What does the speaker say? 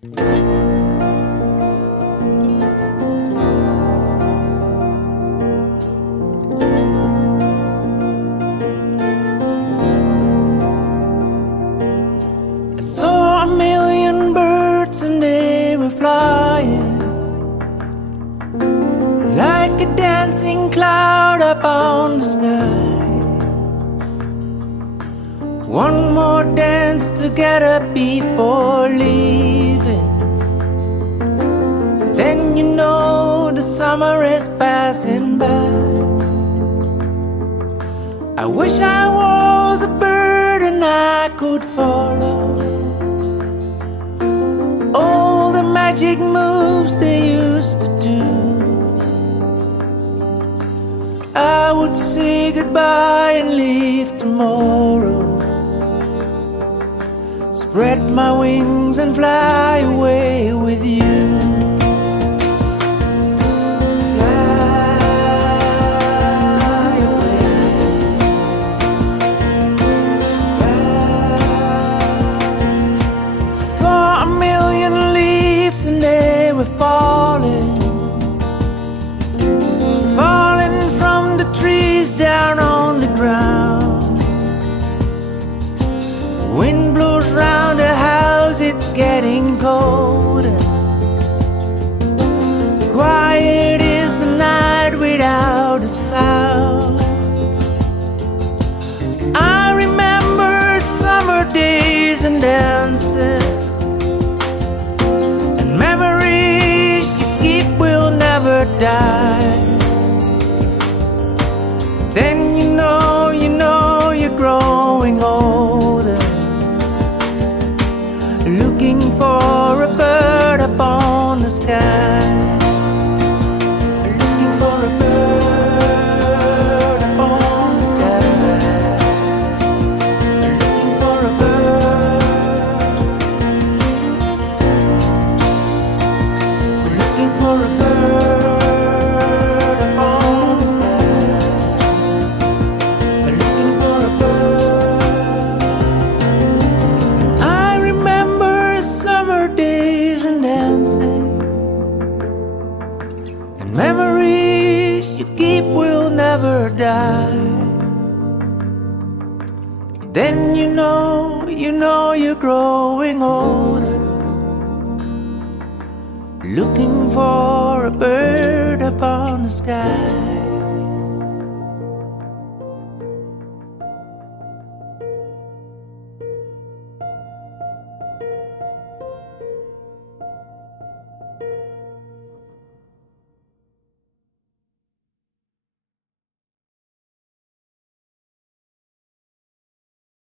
I saw a million birds and they were flying like a dancing cloud up on the sky. One more dance together before leaving. Then you know the summer is passing by. I wish I was a bird and I could follow all the magic moves they used to do. I would say goodbye and leave tomorrow. Spread my wings and fly away with you. Fly away. I saw a million leaves and they were falling, falling from the trees down on the ground. Wind blows round the house, it's getting colder. Quiet is the night without a sound. I remember summer days and dancing, and memories you keep will never die. Then you know you're growing older, looking for a bird up on the sky. Looking for a bird up on the sky. Looking for a bird. Looking for a bird up on the sky. Looking for a bird. I remember summer days and dancing, and memories you keep will never die. Then you know you're growing older, looking for a bird up on the sky.